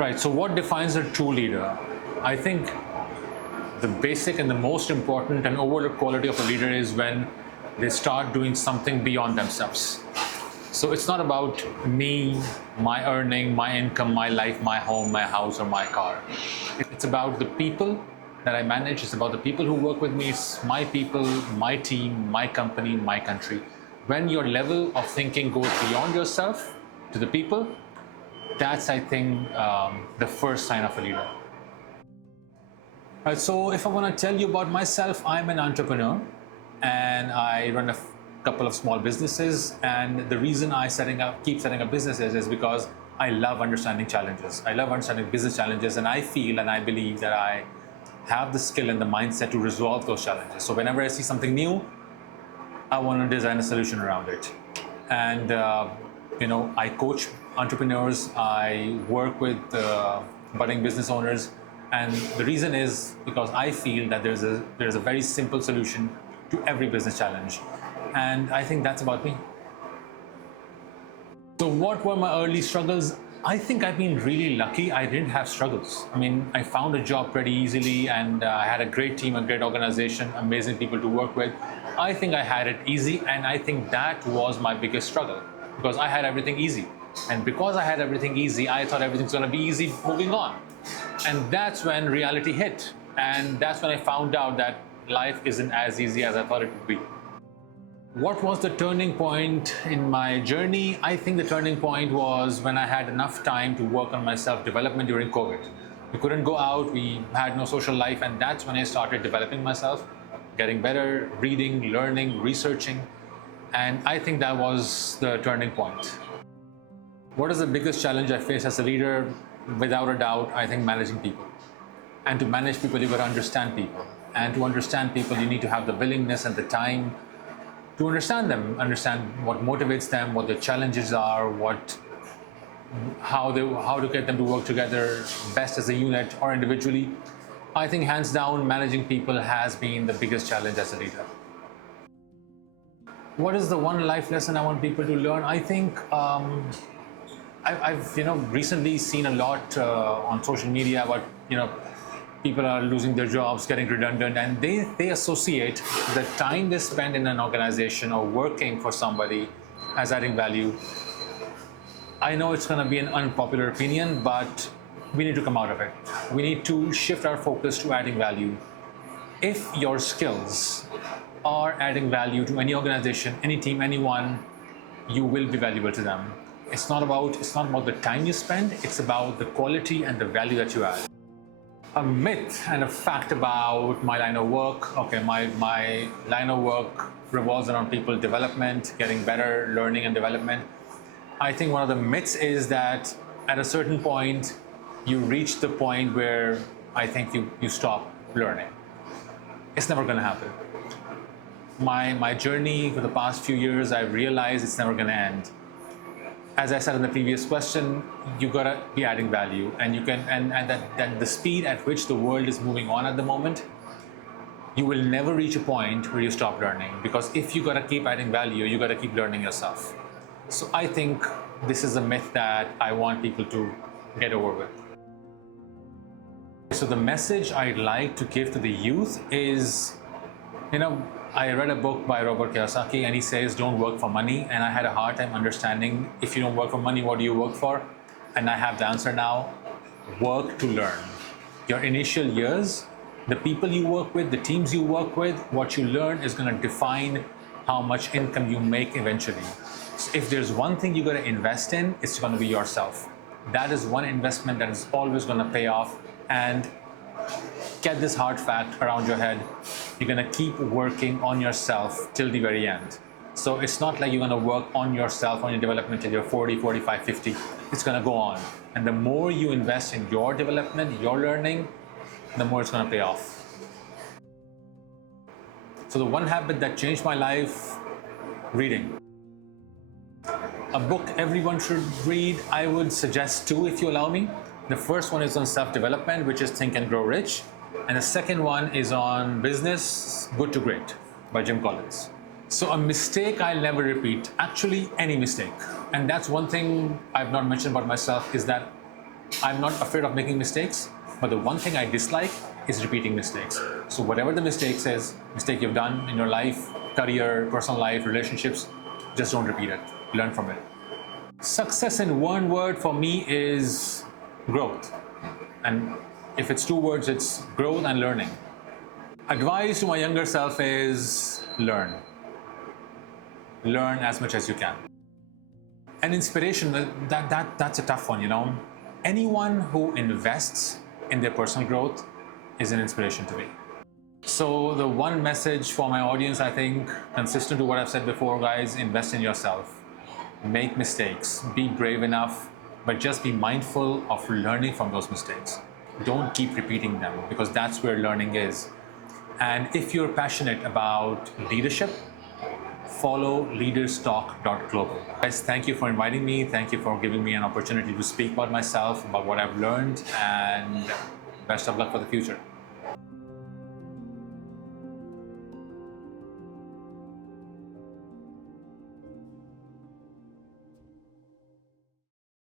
Right, so what defines a true leader? I think the basic and the most important and overlooked quality of a leader is when they start doing something beyond themselves. So it's not about me, my earning, my income, my life, my home, my house, or my car. It's about the people that I manage. It's about the people who work with me. It's my people, my team, my company, my country. When your level of thinking goes beyond yourself to the people, that's, I think, the first sign of a leader. Right, so if I want to tell you about myself, I'm an entrepreneur and I run a couple of small businesses. And the reason I keep setting up businesses is because I love understanding challenges. I love understanding business challenges, and I feel and I believe that I have the skill and the mindset to resolve those challenges. So whenever I see something new, I want to design a solution around it. And I coach entrepreneurs. I work with budding business owners. And the reason is because I feel that there's a very simple solution to every business challenge. And I think that's about me. So what were my early struggles? I think I've been really lucky. I didn't have struggles. I mean, I found a job pretty easily, and I had a great team, a great organization, amazing people to work with. I think I had it easy, and I think that was my biggest struggle because I had everything easy. And because I had everything easy, I thought everything's going to be easy moving on. And that's when reality hit. And that's when I found out that life isn't as easy as I thought it would be. What was the turning point in my journey? I think the turning point was when I had enough time to work on my self-development during COVID. We couldn't go out, we had no social life, and that's when I started developing myself, getting better, reading, learning, researching. And I think that was the turning point. What is the biggest challenge I face as a leader? Without a doubt, I think managing people. And to manage people, you've got to understand people. And to understand people, you need to have the willingness and the time to understand them, understand what motivates them, what their challenges are, how to get them to work together best as a unit or individually. I think hands down, managing people has been the biggest challenge as a leader. What is the one life lesson I want people to learn? I think I've recently seen a lot on social media about people are losing their jobs, getting redundant, and they associate the time they spend in an organization or working for somebody as adding value. I know it's going to be an unpopular opinion, but we need to come out of it. We need to shift our focus to adding value. If your skills are adding value to any organization, any team, anyone, you will be valuable to them. It's not about the time you spend, it's about the quality and the value that you add. A myth and a fact about my line of work. Okay, my line of work revolves around people development, getting better, learning and development. I think one of the myths is that at a certain point, you reach the point where I think you stop learning. It's never going to happen. My journey for the past few years, I've realized it's never going to end. As I said in the previous question, you gotta be adding value, and you can, and that the speed at which the world is moving on at the moment, you will never reach a point where you stop learning, because if you gotta keep adding value, you gotta keep learning yourself. So I think this is a myth that I want people to get over with. So the message I'd like to give to the youth is, I read a book by Robert Kiyosaki, and he says, don't work for money. And I had a hard time understanding, if you don't work for money, what do you work for? And I have the answer now: work to learn. Your initial years, the people you work with, the teams you work with, what you learn is going to define how much income you make eventually. So if there's one thing you got to invest in, it's going to be yourself. That is one investment that is always going to pay off. And get this hard fact around your head: you're going to keep working on yourself till the very end. So it's not like you're going to work on yourself, on your development till you're 40, 45, 50. It's going to go on. And the more you invest in your development, your learning, the more it's going to pay off. So the one habit that changed my life: reading. A book everyone should read, I would suggest two if you allow me. The first one is on self-development, which is Think and Grow Rich. And the second one is on business, Good to Great by Jim Collins. So a mistake I'll never repeat, actually any mistake. And that's one thing I've not mentioned about myself, is that I'm not afraid of making mistakes, but the one thing I dislike is repeating mistakes. So whatever the mistake you've done in your life, career, personal life, relationships, just don't repeat it. Learn from it. Success in one word for me is growth. And if it's two words, it's growth and learning. Advice to my younger self is learn. Learn as much as you can. And inspiration, that's a tough one, you know. Anyone who invests in their personal growth is an inspiration to me. So the one message for my audience, I think, consistent to what I've said before, guys, invest in yourself. Make mistakes, be brave enough, but just be mindful of learning from those mistakes. Don't keep repeating them, because that's where learning is. And if you're passionate about leadership, follow LeadersTalk.Global. Guys, thank you for inviting me. Thank you for giving me an opportunity to speak about myself, about what I've learned, and best of luck for the future.